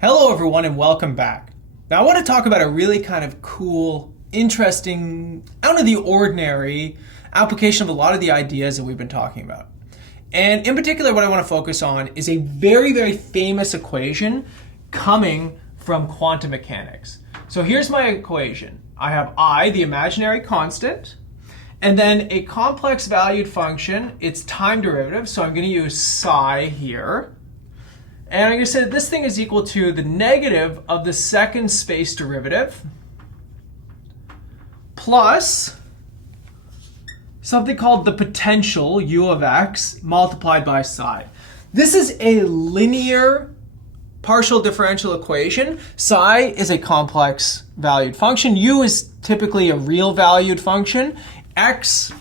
Hello everyone and welcome back. Now I want to talk about a really kind of cool, interesting, out of the ordinary application of a lot of the ideas that we've been talking about. And in particular what I want to focus on is a very, very famous equation coming from quantum mechanics. So here's my equation. I have I, the imaginary constant, and then a complex valued function, its time derivative, so I'm going to use psi here. And I'm going to say that this thing is equal to the negative of the second space derivative plus something called the potential, u of x, multiplied by psi. This is a linear partial differential equation. Psi is a complex valued function. U is typically a real valued function. X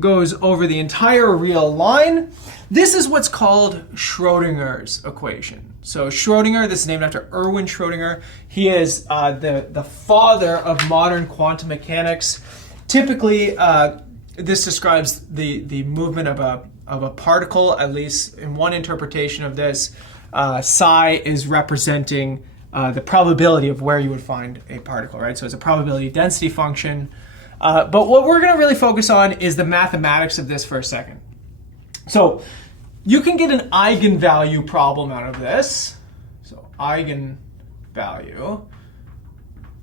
goes over the entire real line. This is what's called Schrodinger's equation. So Schrodinger, this is named after Erwin Schrodinger. He is the father of modern quantum mechanics. Typically, this describes the movement of a particle, at least in one interpretation of this. Psi is representing the probability of where you would find a particle, right? So it's a probability density function. But what we're going to really focus on is the mathematics of this for a second. So you can get an eigenvalue problem out of this. So eigenvalue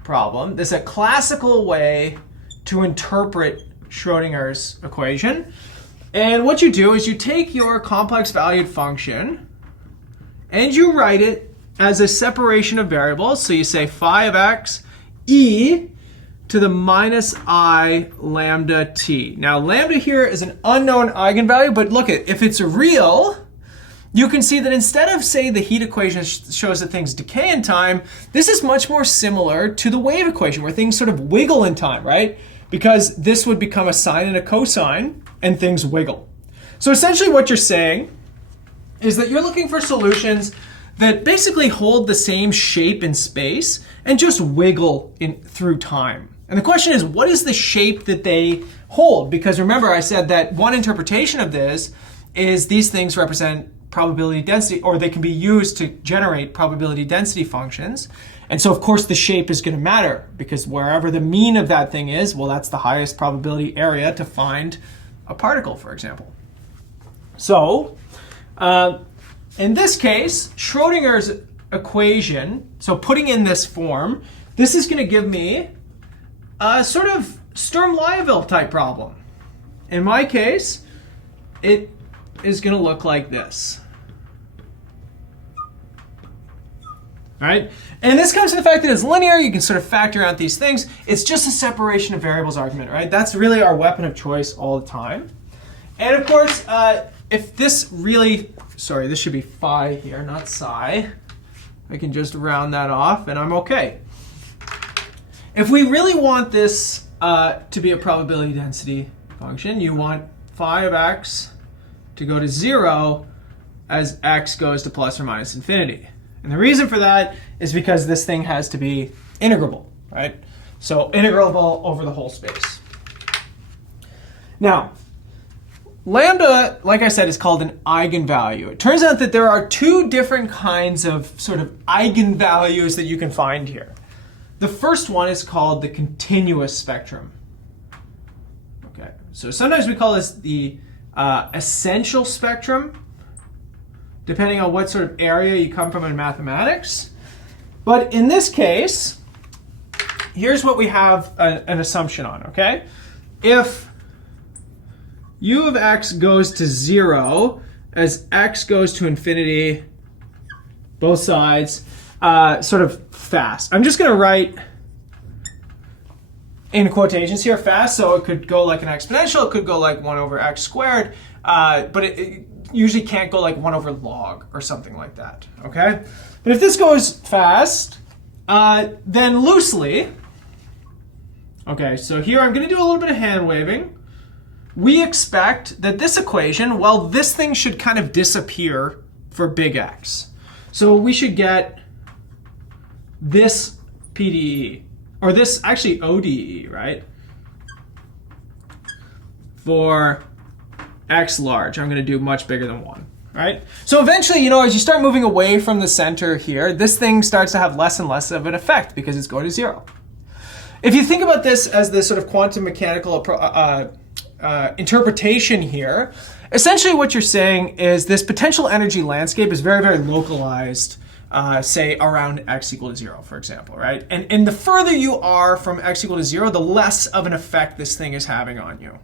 problem. This is a classical way to interpret Schrodinger's equation. And what you do is you take your complex valued function and you write it as a separation of variables. So you say phi of x e to the minus I lambda t. Now lambda here is an unknown eigenvalue, but look at if it's real, you can see that instead of say the heat equation shows that things decay in time, this is much more similar to the wave equation where things sort of wiggle in time, right? Because this would become a sine and a cosine and things wiggle. So essentially what you're saying is that you're looking for solutions that basically hold the same shape in space and just wiggle through time. And the question is, what is the shape that they hold? Because remember, I said that one interpretation of this is these things represent probability density, or they can be used to generate probability density functions. And so, of course, the shape is going to matter because wherever the mean of that thing is, well, that's the highest probability area to find a particle, for example. So, in this case, Schrodinger's equation, so putting in this form, this is going to give me a sort of Sturm-Liouville type problem. In my case, it is going to look like this. All right? And this comes to the fact that it's linear. You can sort of factor out these things. It's just a separation of variables argument, right? That's really our weapon of choice all the time. And of course, if this really, sorry, this should be phi here, not psi. I can just round that off and I'm okay. If we really want this to be a probability density function, you want phi of x to go to 0 as x goes to plus or minus infinity. And the reason for that is because this thing has to be integrable, right? So integrable over the whole space. Now, lambda, like I said, is called an eigenvalue. It turns out that there are two different kinds of sort of eigenvalues that you can find here. The first one is called the continuous spectrum. Okay, so sometimes we call this the essential spectrum, depending on what sort of area you come from in mathematics. But in this case, here's what we have an assumption on, okay? If u of x goes to 0 as x goes to infinity, both sides, sort of fast. I'm just going to write in quotations here fast, so it could go like an exponential, it could go like 1 over x squared, but it usually can't go like 1 over log or something like that, okay? But if this goes fast, then loosely, okay, so here I'm going to do a little bit of hand waving. We expect that this equation, well, this thing should kind of disappear for big X. So we should get this PDE, or this actually ODE, right? For X large, I'm going to do much bigger than 1, right? So eventually, you know, as you start moving away from the center here, this thing starts to have less and less of an effect because it's going to 0. If you think about this as this sort of quantum mechanical interpretation here, essentially what you're saying is this potential energy landscape is very, very localized, say around x equal to 0, for example, right? And the further you are from x equal to 0, the less of an effect this thing is having on you.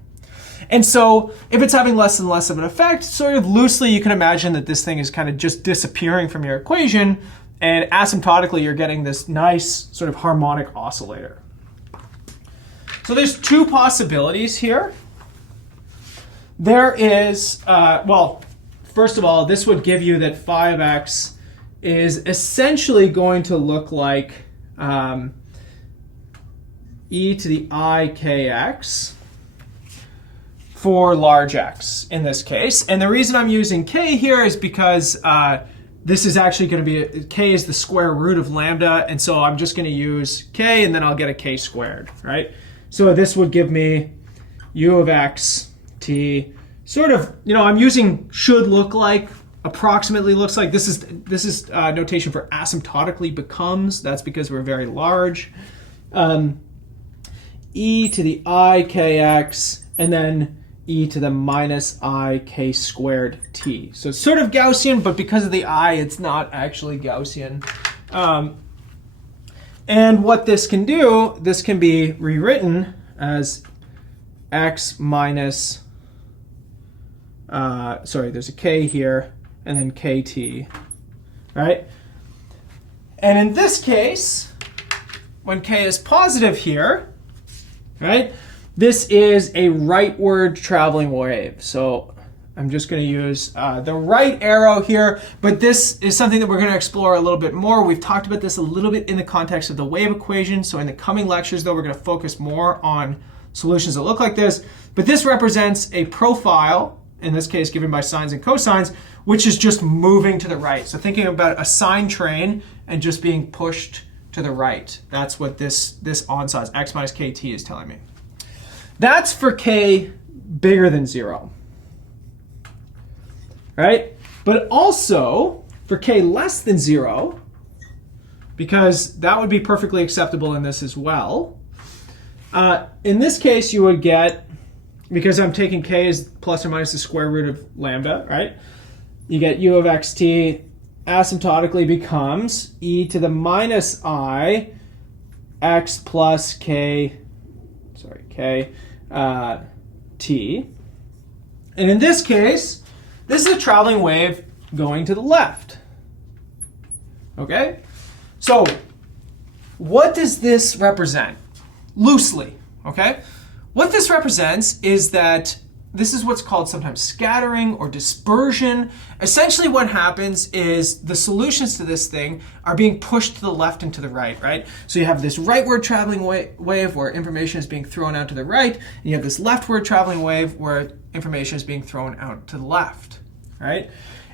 And so if it's having less and less of an effect, sort of loosely you can imagine that this thing is kind of just disappearing from your equation, and asymptotically you're getting this nice sort of harmonic oscillator. So there's two possibilities here. There is, well, first of all, this would give you that phi of x is essentially going to look like e to the I kx for large x in this case. And the reason I'm using k here is because this is actually going to be, k is the square root of lambda, and so I'm just going to use k and then I'll get a k squared, right? So this would give me u of x t, sort of, you know, I'm using should look like, approximately looks like. This is notation for asymptotically becomes. That's because we're very large. E to the I kx, and then e to the minus I k squared t. So it's sort of Gaussian, but because of the I, it's not actually Gaussian. And what this can do, this can be rewritten as x minus, sorry, there's a k here, and then kt, right? And in this case, when k is positive here, right, this is a rightward traveling wave. So I'm just going to use the right arrow here, but this is something that we're going to explore a little bit more. We've talked about this a little bit in the context of the wave equation. So in the coming lectures, though, we're going to focus more on solutions that look like this. But this represents a profile, in this case given by sines and cosines, which is just moving to the right. So thinking about a sine train and just being pushed to the right. That's what this onsize, x minus kt, is telling me. That's for k bigger than 0. Right? But also for k less than 0, because that would be perfectly acceptable in this as well. In this case, you would get, because I'm taking k as plus or minus the square root of lambda, right? You get u of xt asymptotically becomes e to the minus I x plus k, sorry, k t. And in this case, this is a traveling wave going to the left. Okay? So what does this represent? Loosely, okay? What this represents is that this is what's called sometimes scattering or dispersion. Essentially what happens is the solutions to this thing are being pushed to the left and to the right, right? So you have this rightward traveling wave where information is being thrown out to the right, and you have this leftward traveling wave where information is being thrown out to the left, right?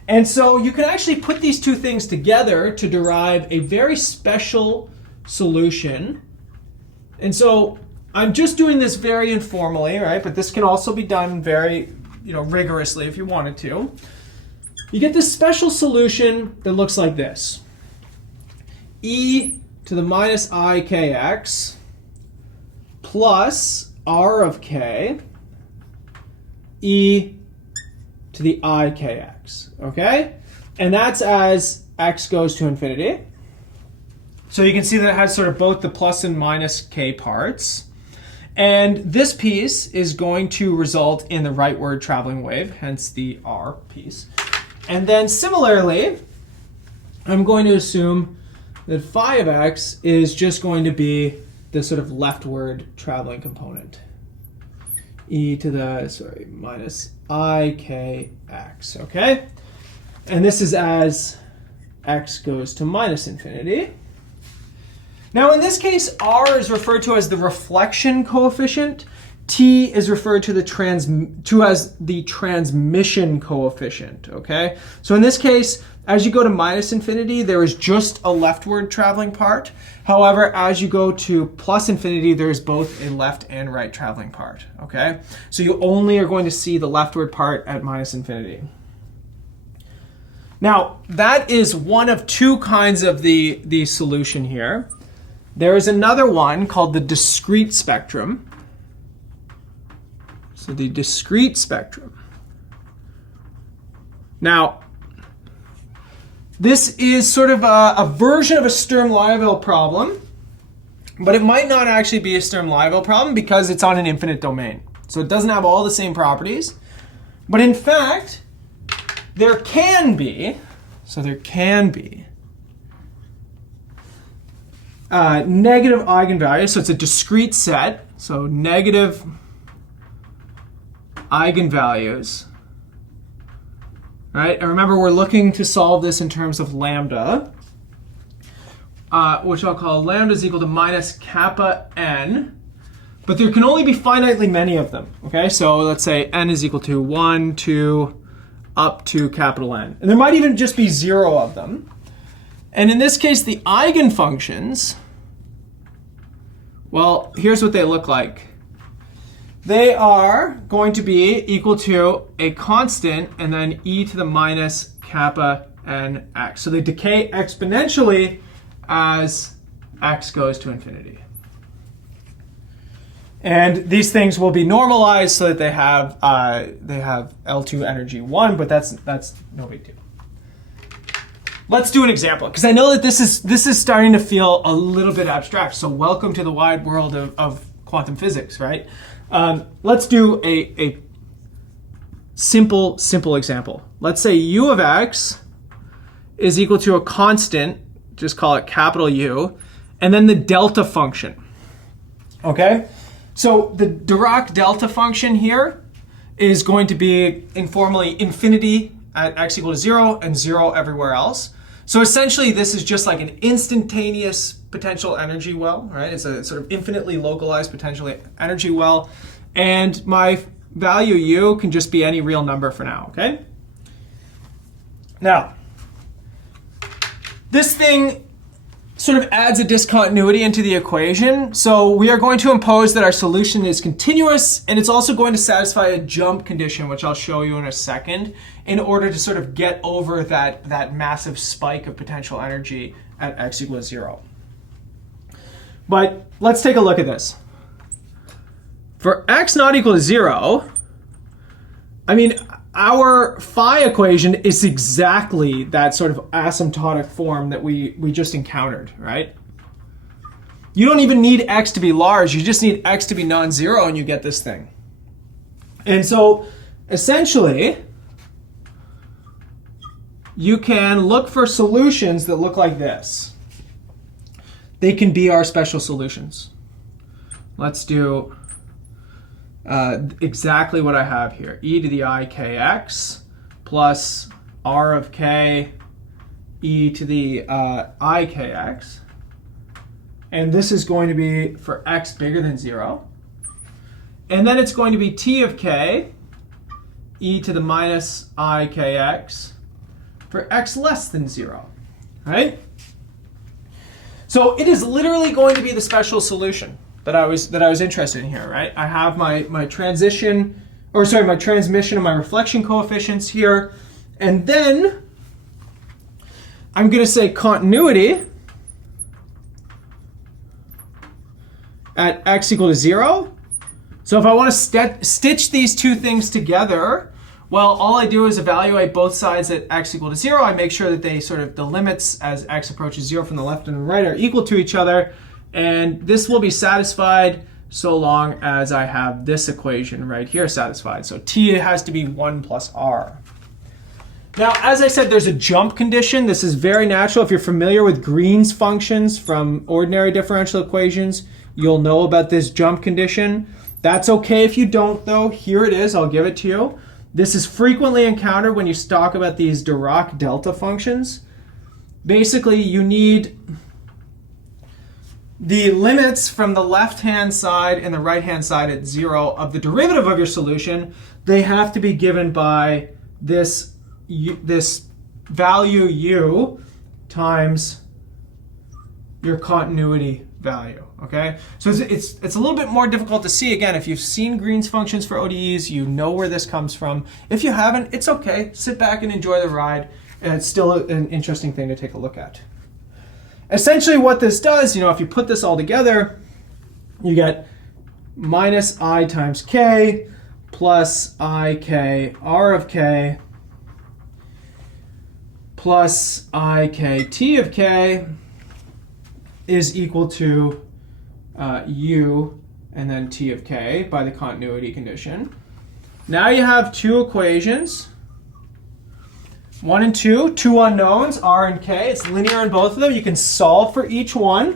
And so you can actually put these two things together to derive a very special solution. And so I'm just doing this very informally, right? But this can also be done very, rigorously if you wanted to. You get this special solution that looks like this. E to the minus I kx plus r of k e to the I kx, okay? And that's as x goes to infinity. So you can see that it has sort of both the plus and minus k parts. And this piece is going to result in the rightward traveling wave, hence the r piece. And then similarly, I'm going to assume that phi of x is just going to be the sort of leftward traveling component. E to the, minus I kx, okay? And this is as x goes to minus infinity. Now in this case, r is referred to as the reflection coefficient. T is referred to as the transmission coefficient, okay? So in this case, as you go to minus infinity, there is just a leftward traveling part. However, as you go to plus infinity, there's both a left and right traveling part, okay? So you only are going to see the leftward part at minus infinity. Now, that is one of two kinds of the solution here. There is another one called the discrete spectrum. So the discrete spectrum. Now, this is sort of a version of a Sturm-Liouville problem, but it might not actually be a Sturm-Liouville problem because it's on an infinite domain. So it doesn't have all the same properties. But in fact, there can be negative eigenvalues. So it's a discrete set. So negative eigenvalues. Right? And remember, we're looking to solve this in terms of lambda, which I'll call lambda is equal to minus kappa n. But there can only be finitely many of them. Okay, so let's say n is equal to 1, 2, up to capital N. And there might even just be 0 of them. And in this case, the eigenfunctions, well, here's what they look like. They are going to be equal to a constant and then e to the minus kappa n x. So they decay exponentially as x goes to infinity. And these things will be normalized so that they have L2 energy 1, but that's no big deal. Let's do an example, because I know that this is starting to feel a little bit abstract. So welcome to the wide world of quantum physics, right? Let's do a simple example. Let's say u of x is equal to a constant, just call it capital U, and then the delta function. Okay? So the Dirac delta function here is going to be informally infinity at x equal to 0 and 0 everywhere else. So essentially this is just like an instantaneous potential energy well, right? It's a sort of infinitely localized potential energy well. And my value u can just be any real number for now, okay? Now, this thing sort of adds a discontinuity into the equation. So we are going to impose that our solution is continuous, and it's also going to satisfy a jump condition, which I'll show you in a second, in order to sort of get over that massive spike of potential energy at x equals 0. But let's take a look at this. For x not equal to 0, I mean, our phi equation is exactly that sort of asymptotic form that we just encountered, right? You don't even need x to be large. You just need x to be non-zero and you get this thing. And so essentially, you can look for solutions that look like this. They can be our special solutions. Let's do exactly what I have here. E to the I kx plus r of k e to the I kx. And this is going to be for x bigger than 0. And then it's going to be t of k e to the minus I kx for x less than 0, right? So it is literally going to be the special solution that I was interested in here, right? I have my transmission, or sorry, my transmission and my reflection coefficients here, and then I'm going to say continuity at x equal to 0. So if I want to stitch these two things together, well, all I do is evaluate both sides at x equal to 0. I make sure that they sort of, the limits as x approaches 0 from the left and right are equal to each other. And this will be satisfied so long as I have this equation right here satisfied. So t has to be 1 plus r. Now, as I said, there's a jump condition. This is very natural. If you're familiar with Green's functions from ordinary differential equations, you'll know about this jump condition. That's okay if you don't, though. Here it is. I'll give it to you. This is frequently encountered when you talk about these Dirac delta functions. Basically, you need the limits from the left-hand side and the right-hand side at 0 of the derivative of your solution. They have to be given by this value u times your continuity value. Okay, so it's a little bit more difficult to see. Again, if you've seen Green's functions for ODEs, you know where this comes from. If you haven't, it's okay. Sit back and enjoy the ride. and it's still an interesting thing to take a look at. Essentially what this does, if you put this all together, you get minus I times k plus ik r of k plus ik t of k is equal to u and then t of k by the continuity condition. Now you have two equations, 1 and 2, two unknowns, r and k. It's linear in both of them. You can solve for each one.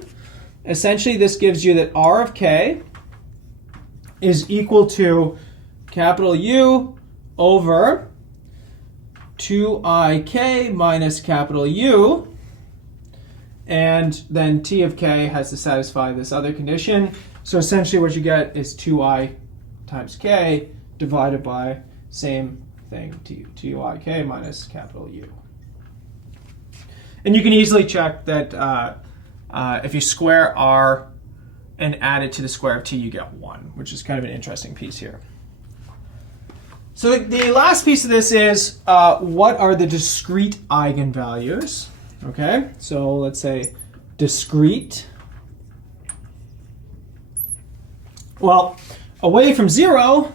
Essentially, this gives you that r of k is equal to capital U over 2ik minus capital U. And then t of k has to satisfy this other condition. So essentially what you get is 2I times k divided by same thing, 2ik minus capital U. And you can easily check that if you square r and add it to the square of t, you get 1, which is kind of an interesting piece here. So the last piece of this is what are the discrete eigenvalues? Okay, so let's say discrete. Well, away from 0,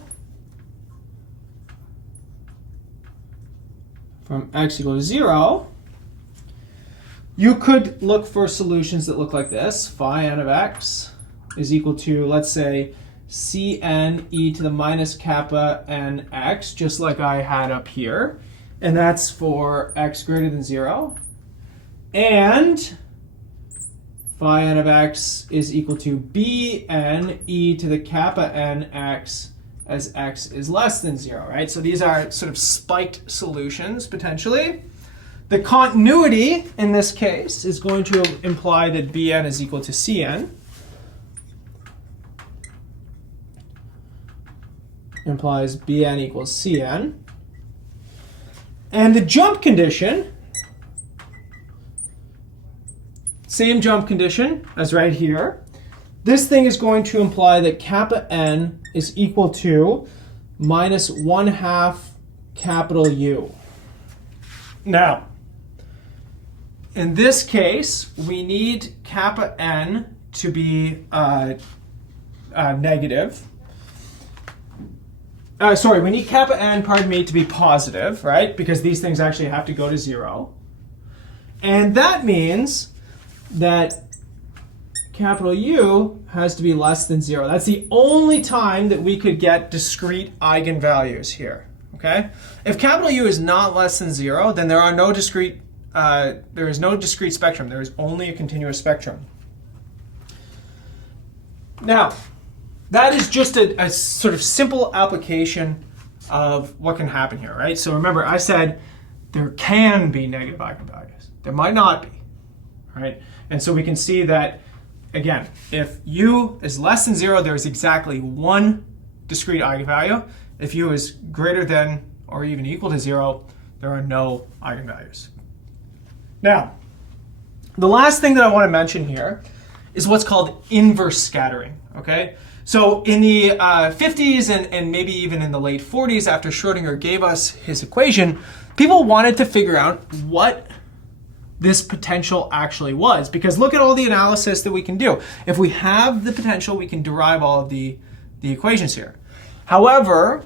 from x equal to 0, you could look for solutions that look like this. Phi n of x is equal to, let's say, Cn e to the minus kappa n x, just like I had up here. And that's for x greater than 0. And phi n of x is equal to Bn e to the kappa n x as x is less than 0, right? So these are sort of spiked solutions, potentially. The continuity, in this case, is going to imply that Bn is equal to Cn. Implies Bn equals Cn. And the jump condition, same jump condition as right here. This thing is going to imply that kappa n is equal to minus 1/2 capital U. Now, in this case, we need kappa n to be negative. We need kappa n, to be positive, right? Because these things actually have to go to 0. And that means that capital U has to be less than 0. That's the only time that we could get discrete eigenvalues here, okay? If capital U is not less than 0, then there is no discrete spectrum. There is only a continuous spectrum. Now, that is just a sort of simple application of what can happen here, right? So remember, I said there can be negative eigenvalues. There might not be, right? And so we can see that, again, if U is less than 0, there is exactly one discrete eigenvalue. If U is greater than or even equal to 0, there are no eigenvalues. Now, the last thing that I want to mention here is what's called inverse scattering, okay? So in the 50s and maybe even in the late 40s, after Schrodinger gave us his equation, people wanted to figure out what this potential actually was. Because look at all the analysis that we can do. If we have the potential, we can derive all of the equations here. However,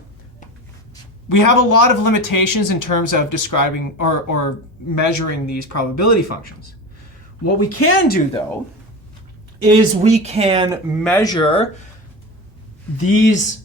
we have a lot of limitations in terms of describing or measuring these probability functions. What we can do, though, is we can measure these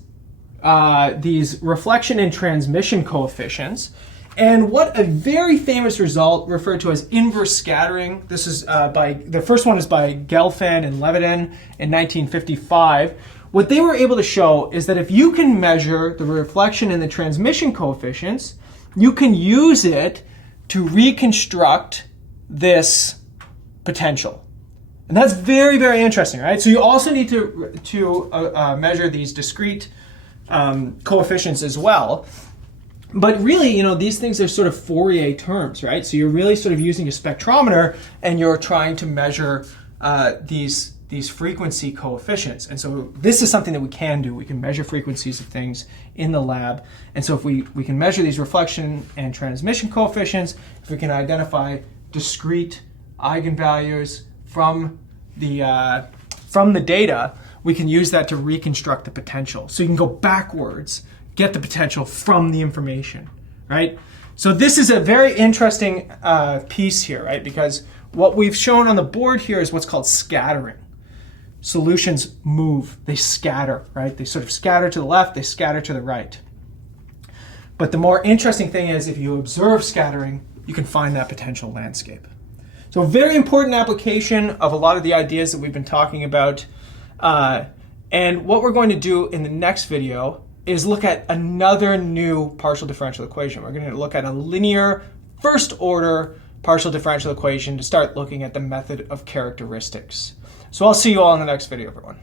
reflection and transmission coefficients. And what a very famous result referred to as inverse scattering. This is the first one is by Gelfand and Levitin in 1955. What they were able to show is that if you can measure the reflection and the transmission coefficients, you can use it to reconstruct this potential. And that's very, very interesting, right? So you also need to measure these discrete coefficients as well. But really, these things are sort of Fourier terms, right? So you're really sort of using a spectrometer and you're trying to measure these these frequency coefficients. And so this is something that we can do. We can measure frequencies of things in the lab. And so if we can measure these reflection and transmission coefficients, if we can identify discrete eigenvalues from the data, we can use that to reconstruct the potential. So you can go backwards, get the potential from the information, right? So this is a very interesting piece here, right? Because what we've shown on the board here is what's called scattering. Solutions move, they scatter, right? They sort of scatter to the left, they scatter to the right. But the more interesting thing is if you observe scattering, you can find that potential landscape. So a very important application of a lot of the ideas that we've been talking about. And what we're going to do in the next video is look at another new partial differential equation. We're going to look at a linear first order partial differential equation to start looking at the method of characteristics. So I'll see you all in the next video, everyone.